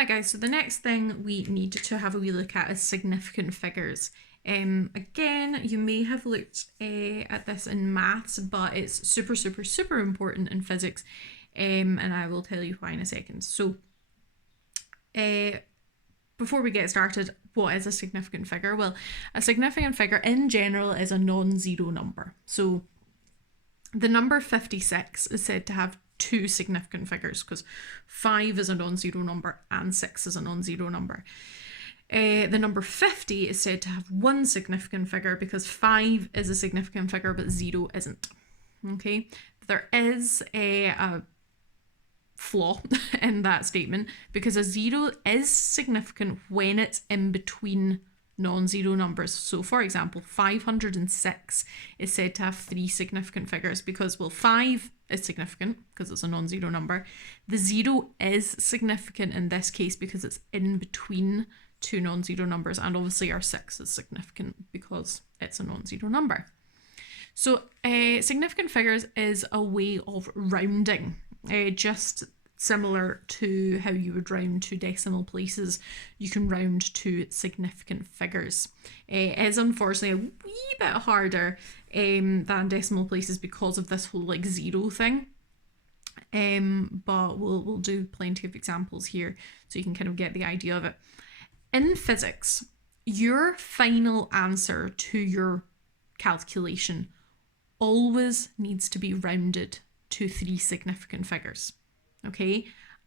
Hi guys, so the next thing we need to have a wee look at is significant figures. Again, you may have looked at this in maths, but it's super important in physics, and I will tell you why in a second. So before we get started, what is a significant figure? Well, a significant figure in general is a non-zero number. So the number 56 is said to have two significant figures because 5 is a non-zero number and 6 is a non-zero number. The number 50 is said to have one significant figure because 5 is a significant figure but 0 isn't. Okay, there is a flaw in that statement because a 0 is significant when it's in between non-zero numbers. So for example, 506 is said to have three significant figures because, well, 5 is significant because it's a non-zero number. The 0 is significant in this case because it's in between two non-zero numbers, and obviously our 6 is significant because it's a non-zero number. So significant figures is a way of rounding, just similar to how you would round to decimal places. You can round to significant figures. It is unfortunately a wee bit harder than decimal places because of this whole like zero thing. But we'll do plenty of examples here so you can kind of get the idea of it. In physics, your final answer to your calculation always needs to be rounded to three significant figures. Okay,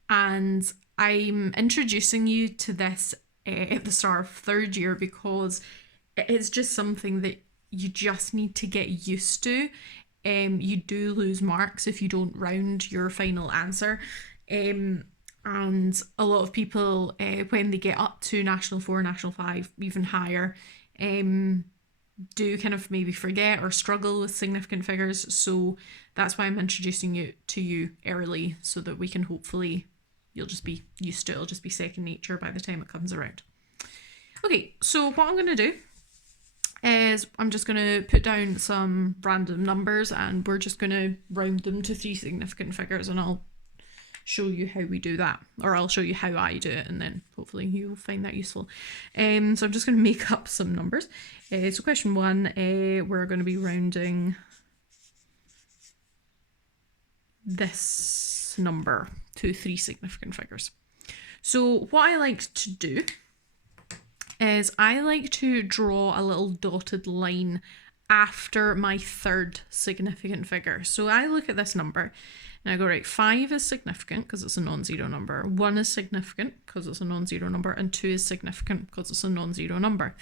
and I'm introducing you to this at the start of third year because it is just something that you just need to get used to. You do lose marks if you don't round your final answer. And a lot of people, when they get up to National 4, National 5, even higher, do kind of maybe forget or struggle with significant figures. So that's why I'm introducing it to you early so that we can hopefully, you'll just be used to it. It'll just be second nature by the time it comes around. Okay, so what I'm going to do is I'm just going to put down some random numbers and we're just going to round them to three significant figures, and I'll show you how we do that, or I'll show you how I do it, and then hopefully you'll find that useful. So I'm just going to make up some numbers. So question 1, we're going to be rounding this number to three significant figures. So what I like to do is I like to draw a little dotted line after my third significant figure. So I look at this number and I go, right, 5 is significant because it's a non-zero number, 1 is significant because it's a non-zero number, and 2 is significant because it's a non-zero number.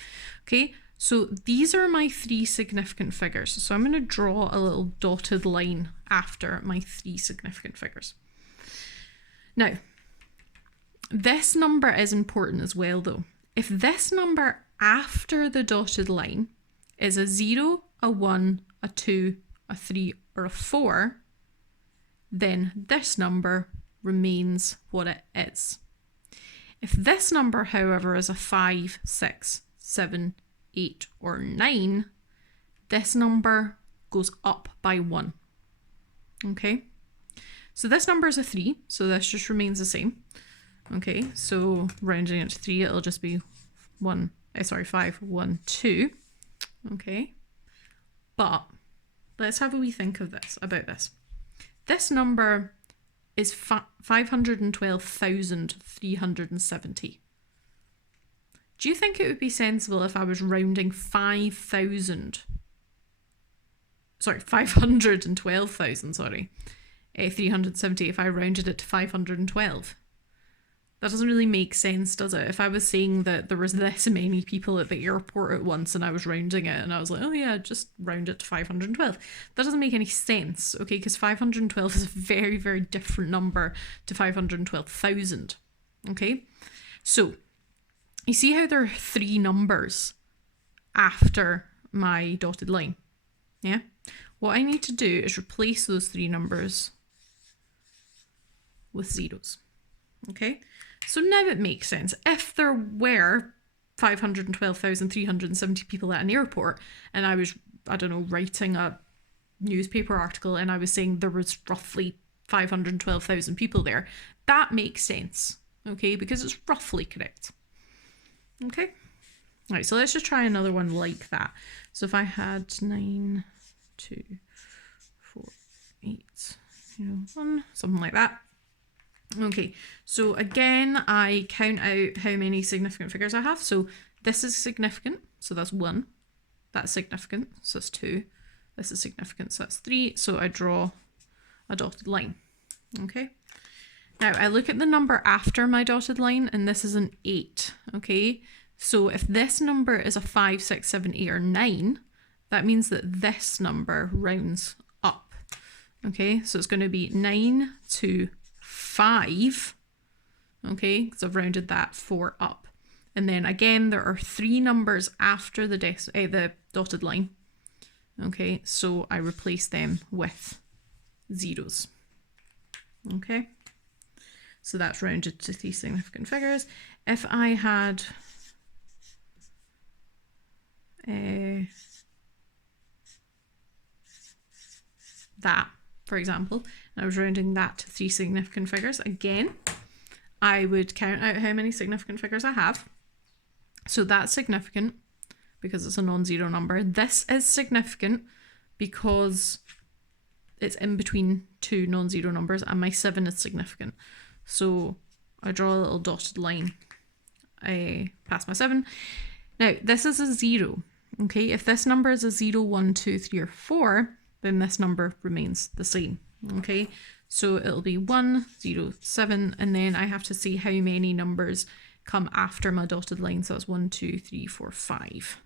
Okay, so these are my three significant figures. So I'm going to draw a little dotted line after my three significant figures. Now, this number is important as well though. If this number after the dotted line is a 0, a 1, a 2, a 3, or a 4, then this number remains what it is. If this number, however, is a 5, 6, 7, 8, or 9, this number goes up by 1. Okay, so this number is a 3, so this just remains the same. Okay, so rounding it to 3, it'll just be 5, 1, 2. Okay, but let's have a wee think of this, about this. This number is 512,370. Do you think it would be sensible if I was rounding 512,000, 370, if I rounded it to 512? That doesn't really make sense, does it? If I was saying that there was this many people at the airport at once and I was rounding it and I was like, oh yeah, just round it to 512. That doesn't make any sense, okay? Because 512 is a very, very different number to 512,000, okay? So you see how there are three numbers after my dotted line, yeah? What I need to do is replace those three numbers with zeros, okay? So now it makes sense. If there were 512,370 people at an airport and I was, I don't know, writing a newspaper article and I was saying there was roughly 512,000 people there, that makes sense. okay, because it's roughly correct. Okay, right, so let's just try another one like that. So if I had 9, 2, 4, 8, 0, 1, something like that. Okay, so again, I count out how many significant figures I have. So this is significant, so that's 1. That's significant, so that's 2. This is significant, so that's 3. So I draw a dotted line. Okay. Now I look at the number after my dotted line, and this is an 8. Okay. So if this number is a 5, 6, 7, 8, or 9, that means that this number rounds up. Okay. So it's going to be 9 to 5. Okay. Because I've rounded that 4 up. And then again, there are 3 numbers after the dotted line. Okay. So I replace them with zeros. Okay. So that's rounded to 3 significant figures. If I had that, for example, and I was rounding that to 3 significant figures, again, I would count out how many significant figures I have. So that's significant because it's a non-zero number. This is significant because it's in between 2 non-zero numbers, and my 7 is significant. So I draw a little dotted line past my 7. Now, this is a 0. Okay, if this number is a 0, 1, 2, 3, or 4, then this number remains the same. Okay, so it'll be 1, 0, 7, and then I have to see how many numbers come after my dotted line. So it's 1, 2, 3, 4, 5.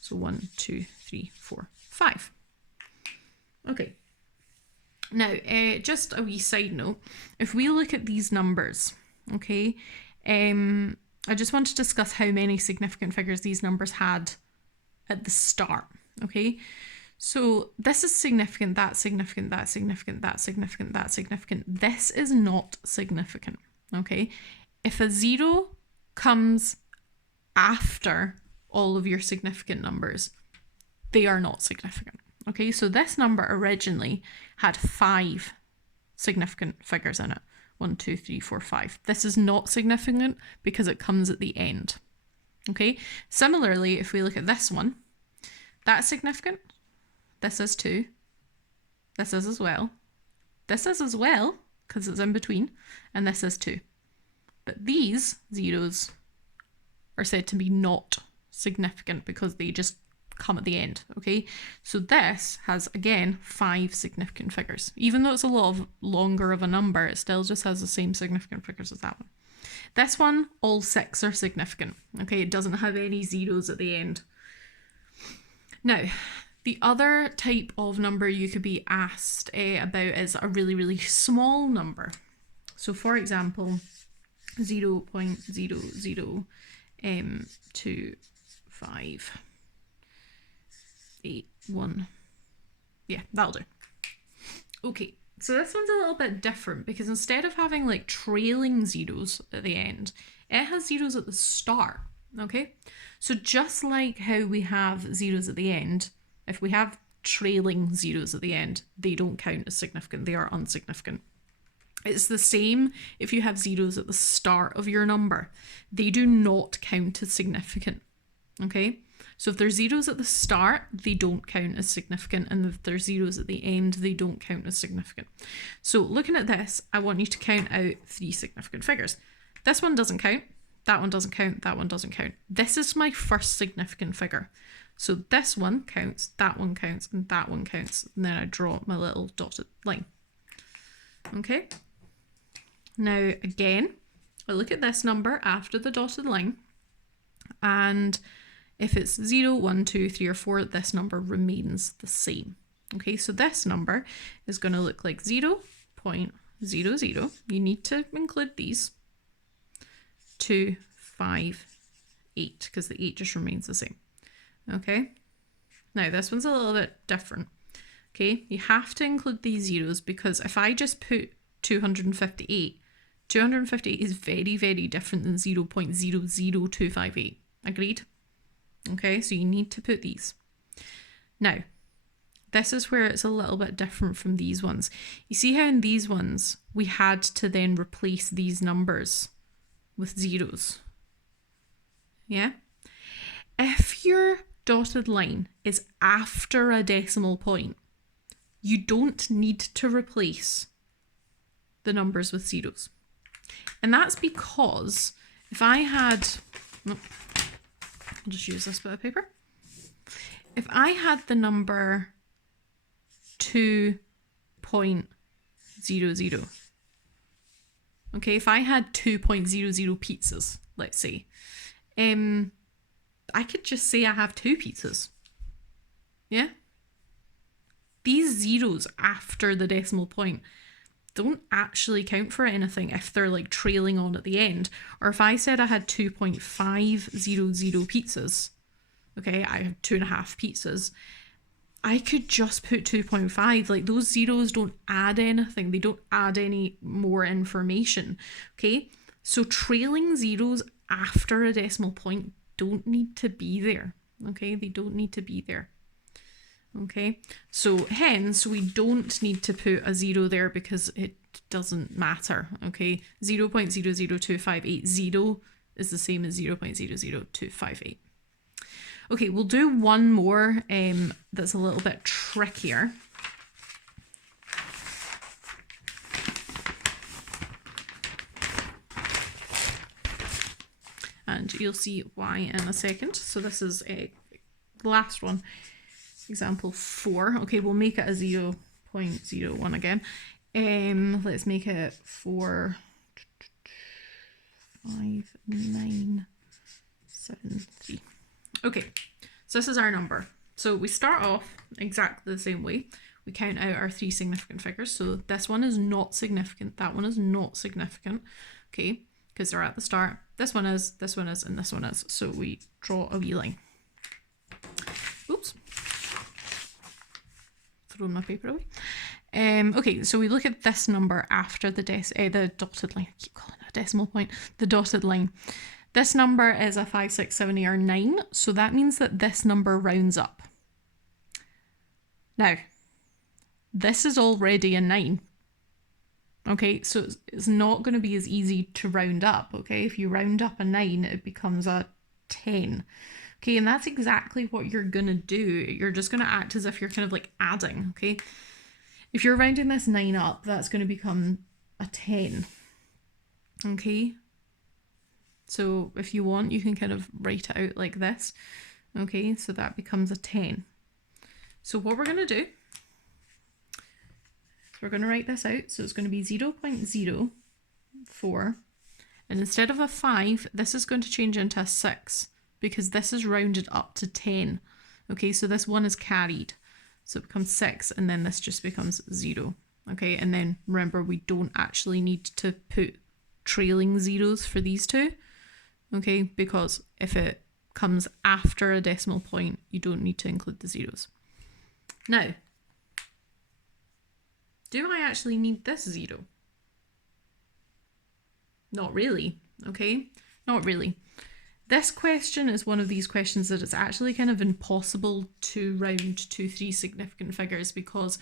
So 1, 2, 3, 4, 5. Okay. Now, just a wee side note, if we look at these numbers, okay, I just want to discuss how many significant figures these numbers had at the start, okay? So this is significant, that's significant, that's significant, that's significant, that's significant. This is not significant, okay? If a 0 comes after all of your significant numbers, they are not significant. Okay, so this number originally had 5 significant figures in it. 1, 2, 3, 4, 5. This is not significant because it comes at the end. Okay, similarly, if we look at this one, that's significant. This is 2. This is as well. This is as well because it's in between. And this is 2. But these zeros are said to be not significant because they just come at the end. Okay, so this has again 5 significant figures. Even though it's a lot longer of a number, it still just has the same significant figures as that one. This one, all 6 are significant. Okay, it doesn't have any zeros at the end. Now, the other type of number you could be asked about is a really, really small number. So for example, 0.0025 8, 1. Yeah, that'll do. Okay, so this one's a little bit different because instead of having like trailing zeros at the end, it has zeros at the start. Okay, so just like how we have zeros at the end, if we have trailing zeros at the end, they don't count as significant, they are insignificant. It's the same if you have zeros at the start of your number. They do not count as significant. Okay, so if there's zeros at the start, they don't count as significant, and if there's zeros at the end, they don't count as significant. So looking at this, I want you to count out 3 significant figures. This one doesn't count, that one doesn't count, that one doesn't count. This is my first significant figure. So this one counts, that one counts, and that one counts, and then I draw my little dotted line. Okay. Now again, I look at this number after the dotted line, and if it's 0, 1, 2, 3, or 4, this number remains the same. Okay, so this number is going to look like 0.00. You need to include these. 2, 5, 8, because the 8 just remains the same. Okay, now this one's a little bit different. Okay, you have to include these zeros because if I just put 258, 258 is very, very different than 0.00258. Agreed? Okay, so you need to put these. Now, this is where it's a little bit different from these ones. You see how in these ones, we had to then replace these numbers with zeros. Yeah? If your dotted line is after a decimal point, you don't need to replace the numbers with zeros. And that's because if I had, I'll just use this bit of paper. If I had the number 2.00, okay, if I had 2.00 pizzas, let's say, I could just say I have 2 pizzas. Yeah? These zeros after the decimal point don't actually count for anything if they're like trailing on at the end. Or if I said I had 2.500 pizzas, okay, I have 2.5 pizzas, I could just put 2.5. Like, those zeros don't add anything. They don't add any more information, okay? So trailing zeros after a decimal point don't need to be there, okay? They don't need to be there. Okay, so hence we don't need to put a 0 there because it doesn't matter. Okay, 0.002580 is the same as 0.00258. Okay, we'll do one more that's a little bit trickier. And you'll see why in a second. So this is the last one. Example 4. Okay, we'll make it a 0.01 again. Let's make it 45973. Okay, so this is our number. So we start off exactly the same way. We count out our 3 significant figures. So this one is not significant. That one is not significant. Okay, because they're at the start. This one is, and this one is. So we draw a wee line. Oops. Thrown my paper away. Okay, so we look at this number after the dotted line. I keep calling it a decimal point. The dotted line. This number is a 5, 6, 7, 8, or 9. So that means that this number rounds up. Now, this is already a 9. Okay, so it's not going to be as easy to round up. Okay, if you round up a 9, it becomes a 10. Okay, and that's exactly what you're going to do. You're just going to act as if you're kind of like adding, okay? If you're rounding this 9 up, that's going to become a 10, okay? So if you want, you can kind of write it out like this, okay? So that becomes a 10. So what we're going to do, we're going to write this out. So it's going to be 0.04, and instead of a 5, this is going to change into a 6. Because this is rounded up to 10. Okay, so this 1 is carried. So it becomes 6, and then this just becomes 0. Okay, and then remember, we don't actually need to put trailing zeros for these two. Okay, because if it comes after a decimal point, you don't need to include the zeros. Now, do I actually need this 0? Not really, okay? Not really. This question is one of these questions that it's actually kind of impossible to round to 3 significant figures, because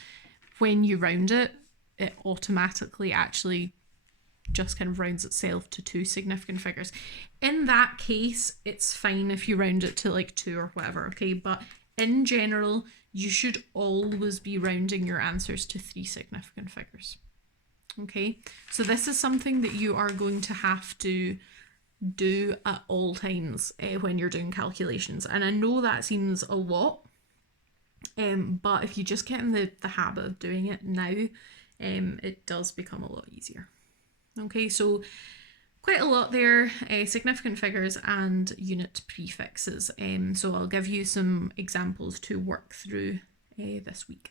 when you round it, it automatically actually just kind of rounds itself to 2 significant figures. In that case, it's fine if you round it to like 2 or whatever, okay? But in general, you should always be rounding your answers to 3 significant figures, okay? So this is something that you are going to have to do at all times when you're doing calculations. And I know that seems a lot, but if you just get in the habit of doing it now, it does become a lot easier. Okay, so quite a lot there, significant figures and unit prefixes. So I'll give you some examples to work through this week.